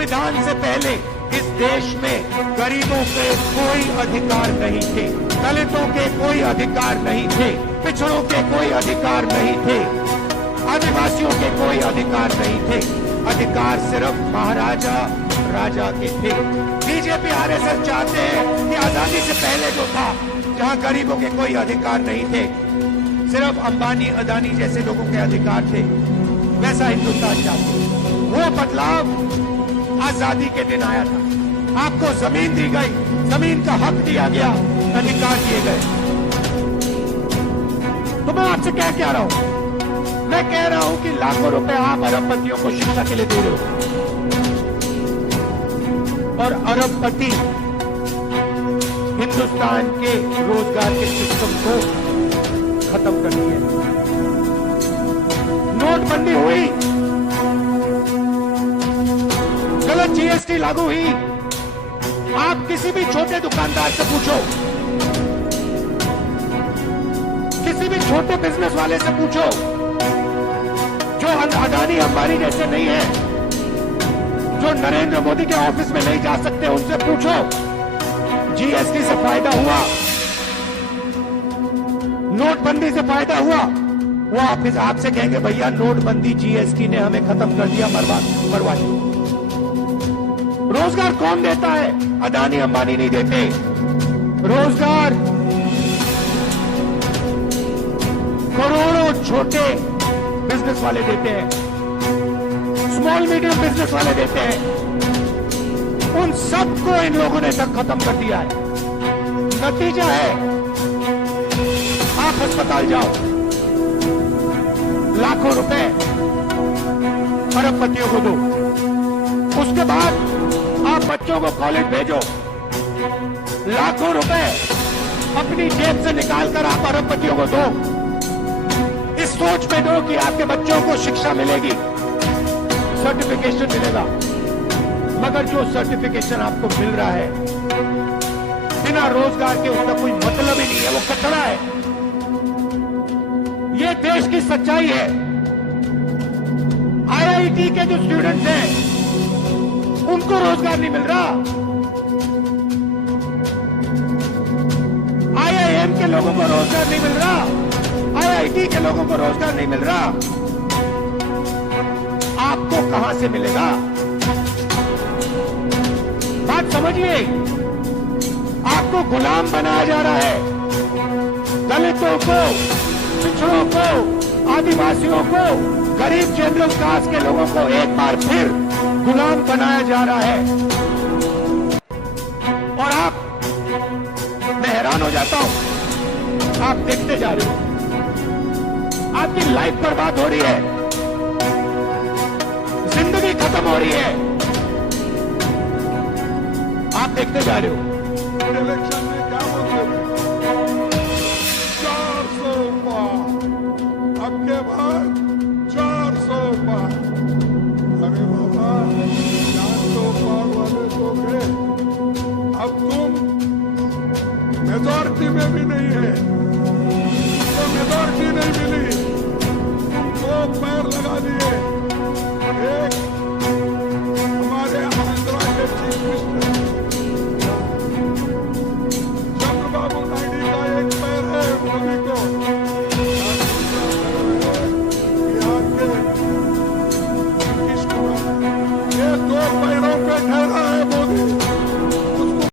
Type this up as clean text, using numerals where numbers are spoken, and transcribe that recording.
संविधान से पहले इस देश में गरीबों के कोई अधिकार नहीं थे, दलितों के कोई अधिकार नहीं थे, पिछड़ों के कोई अधिकार नहीं थे, आदिवासियों के कोई अधिकार नहीं थे। अधिकार सिर्फ महाराजा राजा के थे। बीजेपी आरएसएस चाहते हैं कि आजादी से पहले जो था, जहां गरीबों के कोई अधिकार नहीं थे, सिर्फ अंबानी अदानी जैसे लोगों के अधिकार थे, वैसा हिंदुस्तान चाहते हैं। वो बदलाव आजादी के दिन आया था। आपको जमीन दी गई, जमीन का हक दिया गया, अधिकार दिए गए। तो मैं आपसे क्या रहा हूं? मैं कह रहा हूं कि लाखों रुपए आप अरबपतियों को शिक्षा के लिए दे रहे हो, और अरबपति हिंदुस्तान के रोजगार के सिस्टम को खत्म कर दिया। नोटबंदी हुई, गलत जीएसटी लागू हुई। आप किसी भी छोटे दुकानदार से पूछो, किसी भी छोटे बिजनेस वाले से पूछो, जो अदानी अंबानी जैसे नहीं है, जो नरेंद्र मोदी के ऑफिस में नहीं जा सकते, उनसे पूछो जीएसटी से फायदा हुआ, नोटबंदी से फायदा हुआ। वो आपसे कहेंगे भैया नोटबंदी जीएसटी ने हमें खत्म कर दिया, मरवा दिया। रोजगार कौन देता है? अदानी अंबानी नहीं देते। रोजगार करोड़ों छोटे बिजनेस वाले देते हैं, स्मॉल मीडियम बिजनेस वाले देते हैं। उन सबको इन लोगों ने तक खत्म कर दिया है। नतीजा है, आप अस्पताल जाओ, लाखों रुपए अरबपतियों को दो, उसके बाद आप बच्चों को कॉलेज भेजो, लाखों रुपए अपनी जेब से निकालकर आप अरबपतियों को दो। इस सोच में दो कि आपके बच्चों को शिक्षा मिलेगी, सर्टिफिकेशन मिलेगा, मगर जो सर्टिफिकेशन आपको मिल रहा है बिना रोजगार के, उसका कोई मतलब ही नहीं है, वो कचरा है। ये देश की सच्चाई है। आईआईटी के जो स्टूडेंट्स हैं, उनको रोजगार नहीं मिल रहा। आईआईएम के लोगों को रोजगार नहीं मिल रहा, आईआईटी के लोगों को रोजगार नहीं मिल रहा। आपको कहां से मिलेगा? बात समझिए, आपको गुलाम बनाया जा रहा है। दलितों को, पिछड़ों को, आदिवासियों को, गरीब जनरल कास्ट के लोगों को एक बार फिर गुलाम बनाया जा रहा है। और मैं हैरान हो जाता हूं, आप देखते जा रहे हो, आपकी लाइफ बर्बाद हो रही है, जिंदगी खत्म हो रही है, आप देखते जा रहे हो। इलेक्शन में क्या बोलते थे? 400 पार, अब के बाद 400 पार। अरे बाबा, 400 पार वाले तो गए, अब तुम मेजॉरिटी में भी